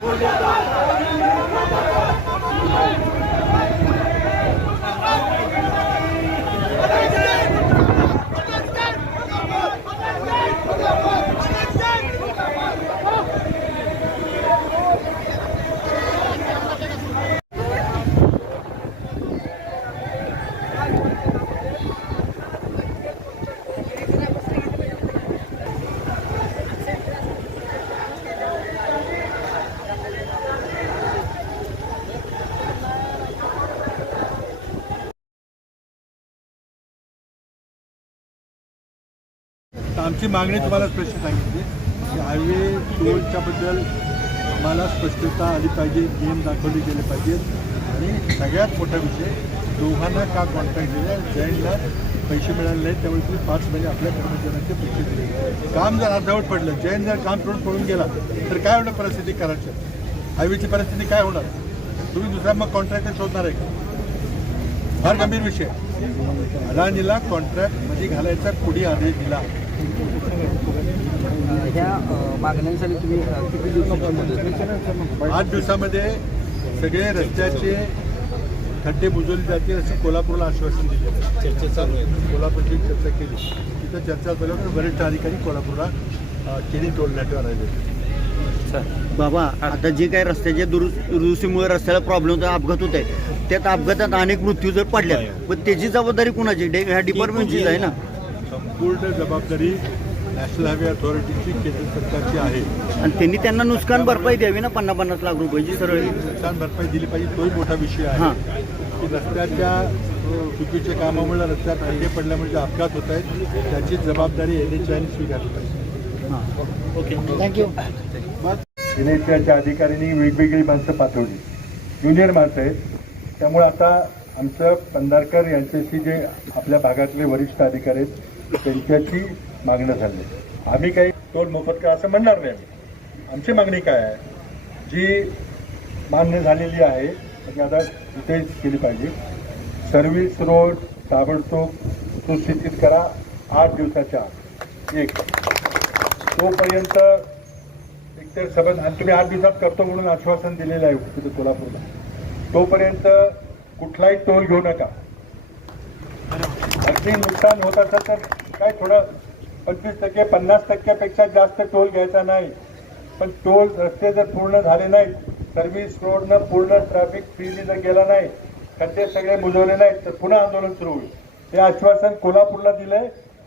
Cuidado! आमची मागणी तुम्हाला स्पष्ट सांगितली. की हायवे टोलच्या बद्दल आम्हाला स्पष्टता आली पाहिजे नियम दाखवले गेले पाहिजेत. आणि सगळ्यात मोठा विषय दोघांना का कॉन्ट्रॅक्ट दिले? जैनला पैसे मिळाले नाहीत त्यामुळे तुम्ही पाच महिने आपल्या कर्मचाऱ्यांचे पैसे दिले. काम जर अर्धवट पडलं जैन जर काम करून पळून गेला तर काय होणार परिस्थिती करायची? हायवेची परिस्थिती काय होणार? तुम्ही दुसऱ्या मग कॉन्ट्रॅक्टर शोधणार आहे का? फार गंभीर विषय. अदानीला कॉन्ट्रॅक्टमध्ये घालायचा कुणी आदेश दिला. ह्या अ, मागण्यांसाठी तुम्ही किती दिली? आठ दिवसामध्ये सगळे रस्त्याचे खड्डे बुजवले जातील असं कोल्हापूरला आश्वासन आहे चर्चा चालू आहे. कोल्हापूरची चर्चा केली. तिथं चर्चा झाल्यावर वरिष्ठ अधिकारी कोल्हापूरला केली टोल नाक्यावर आले बाबा आता जे काही रस्त्याच्या दुरुस् दुरुस्तीमुळे रस्त्याला प्रॉब्लेम होता अपघात होत आहे त्यात अपघातात अनेक मृत्यू जर पडल्या पण त्याची जबाबदारी कुणाची? डे- ह्या डिपार्टमेंटचीच आहे ना? संपूर्ण जबाबदारी नॅशनल हायवे अथॉरिटीची केंद्र सरकारची आहे. आणि त्यांनी त्यांना नुकसान भरपाई द्यावी ना? पन्नास पन्नास लाख रुपयाची सरळ. नुकसान भरपाई दिली पाहिजे तोही मोठा विषय हां. आहे की रस्त्याच्या चुकीच्या कामामुळे रस्त्यात खड्डे पडल्यामुळे जे अपघात होत आहेत त्याची जबाबदारी एन एच आयने स्वीकारली पाहिजे. थँक्यू एन एच आयच्या अधिकाऱ्यांनी वेगवेगळी माणसं पाठवली. ज्युनियर माणसं आहेत. त्यामुळे आता आमचं पंधारकर यांच्याशी जे आपल्या भागातले वरिष्ठ अधिकारी आहेत त्यांच्याशी मागणं झाली. आम्ही काही टोल मोफत का असं म्हणणार नाही आम्ही. आमची मागणी काय आहे? जी मान्य झालेली आहे म्हणजे आता तिथेच केली पाहिजे. सर्व्हिस रोड ताबडतोब सुस्थितीत करा आठ दिवसाच्या आत. एक. तोपर्यंत एकतर सबंध आणि तुम्ही आठ दिवसात करतो म्हणून आश्वासन दिलेलं आहे तिथे कोल्हापूरला. तोपर्यंत कुठलाही टोल घेऊ नका. अगदी नुकसान होत असेल तर काय थोडं पंचवीस टक्के पन्नास टक्क्यापेक्षा जास्त टोल घ्यायचा नाही. पण टोल रस्ते जर पूर्ण झाले नाहीत सर्व्हिस रोडनं पूर्ण ट्रॅफिक फ्रीली जर गेला नाही खड्डे सगळे बुजवले नाहीत तर पुन्हा आंदोलन सुरू होईल. हे आश्वासन कोल्हापूरला दिलंय.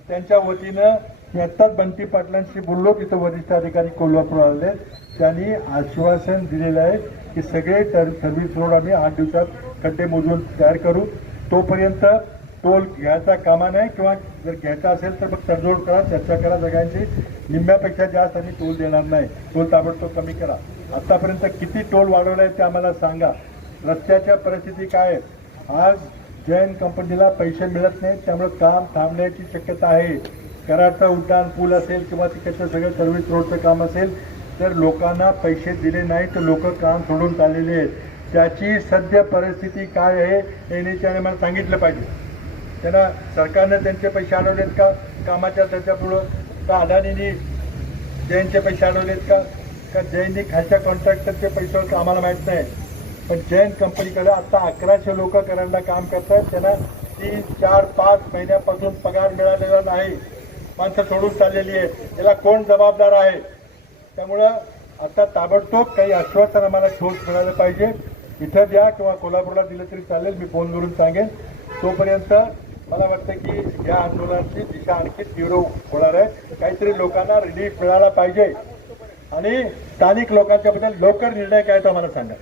त्यांच्या वतीनं मी आत्ताच बंटी पाटलांशी बोललो तिथं वरिष्ठ अधिकारी कोल्हापूर आले त्यांनी आश्वासन दिलेलं आहे. की सगळे तर सर्व्हिस रोड आम्ही आठ दिवसात खड्डे मोजून तयार करू. तोपर्यंत टोल घ्यायचा कामा नाही किंवा जर घ्यायचा असेल तर मग तडजोड करा चर्चा करा सगळ्यांची निम्म्यापेक्षा जास्त आम्ही टोल देणार नाही. टोल ताबडतोब कमी करा. आतापर्यंत किती टोल वाढवला आहे ते आम्हाला सांगा. रस्त्याच्या परिस्थिती काय आहे आज जैन कंपनीला पैसे मिळत नाहीत त्यामुळे काम थांबण्याची शक्यता आहे. कराडचा उड्डाण पूल असेल किंवा तिकडचं सगळं सर्व्हिस रोडचं काम असेल तर लोकांना पैसे दिले नाही तर लोक काम सोडून चाललेले आहेत. त्याची सध्या परिस्थिती काय आहे एन एच मला सांगितलं पाहिजे. त्यांना सरकारनं त्यांचे पैसे अडवलेत का? कामाच्या त्याच्यापुढं का अदानीने जैनचे पैसे अडवलेत का? का जैननी खालच्या कॉन्ट्रॅक्टरचे पैसे होते आम्हाला माहीत नाही. पण जैन कंपनीकडे आता अकराशे लोक करायला काम करतात. त्यांना तीन चार पाच महिन्यापासून पगार मिळालेला नाही. माणसं सोडून चाललेली आहे याला कोण जबाबदार आहे? त्यामुळं आता ताबडतोब काही आश्वासन आम्हाला ठोस मिळालं पाहिजे. इथं द्या किंवा कोल्हापूरला दिलं तरी चालेल मी फोन करून सांगेन. तोपर्यंत मला वाटतं की या आंदोलनाची दिशा आणखी तीव्र होणार आहे. काहीतरी लोकांना रिलीफ मिळाला पाहिजे. आणि स्थानिक लोकांच्या बद्दल लवकर निर्णय काय तो आम्हाला सांगा.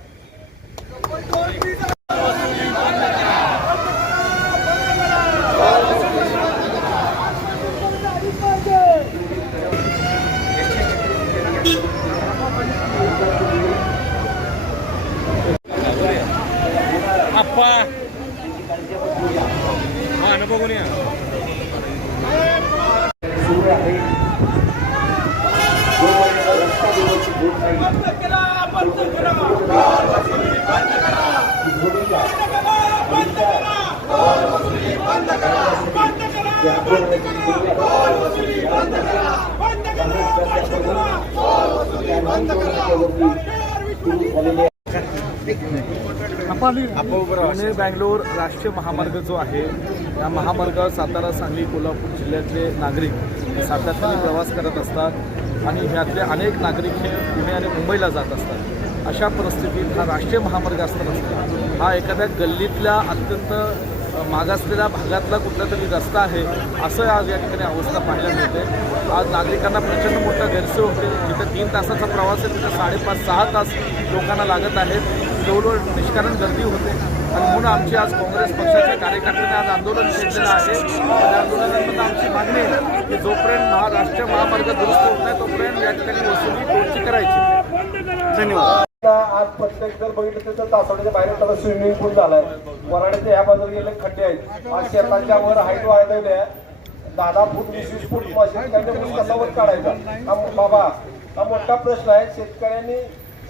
आप्पा हा न बघून या बंद आहे पुणे बँगलोर राष्ट्रीय महामार्ग जो आहे या महामार्गावर सातारा सांगली कोल्हापूर जिल्ह्यातले नागरिक सातत्याने प्रवास करत असतात आणि ह्यातले अनेक नागरिक हे पुणे आणि मुंबईला जात असतात. अशा परिस्थितीत हा राष्ट्रीय महामार्ग असताना हा एखाद्या गल्लीतल्या अत्यंत मागासलेल्या भागातला कुठला तरी रस्ता आहे असं आज या ठिकाणी अवस्था पाहायला मिळते. आज नागरिकांना प्रचंड मोठा गैरसोय होते जिथं तीन तासाचा प्रवास आहे तिथं साडेपाच सहा तास लोकांना लागत आहेत. जवळजवळ निष्कारण गर्दी होते. आणि म्हणून आमची आज काँग्रेस पक्षाच्या कार्यकर्त्यांनी आज आंदोलन छेडलेलं आहे. त्या आंदोलनामध्ये आमची मागणी आहे की जोपर्यंत महाराष्ट्र महामार्ग दुरुस्त होत नाही तोपर्यंत या ठिकाणी वसुली टोलची करायची. धन्यवाद. आज प्रत्येक जर बघितलं तर तासवड्याच्या बाहेर त्याला स्विमिंग पूल झालाय. वराड्याच्या ह्या बाजूला गेले खड्डे आहेत. आज शेतांच्या वर हाईट वाढवल्या दहा फूट वीस वीस फूट मशीन कसा वर काढायचा? हा बाबा हा मोठा प्रश्न आहे. शेतकऱ्यांनी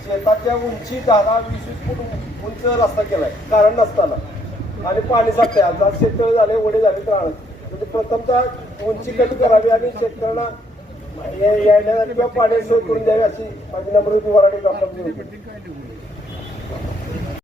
शेताच्या उंची दहा वीस वीस फूट उंच रस्ता केलाय. कारण नसताना. आणि पाणी साठते आज आज शेततळे झाले वडे झाले तर म्हणजे प्रथमतः उंची कमी करावी आणि शेतकऱ्यांना या- यायला किंवा पाण्याची सोय करून द्यावी अशी माझी नम्र वराडी ग्रामपंचायत होती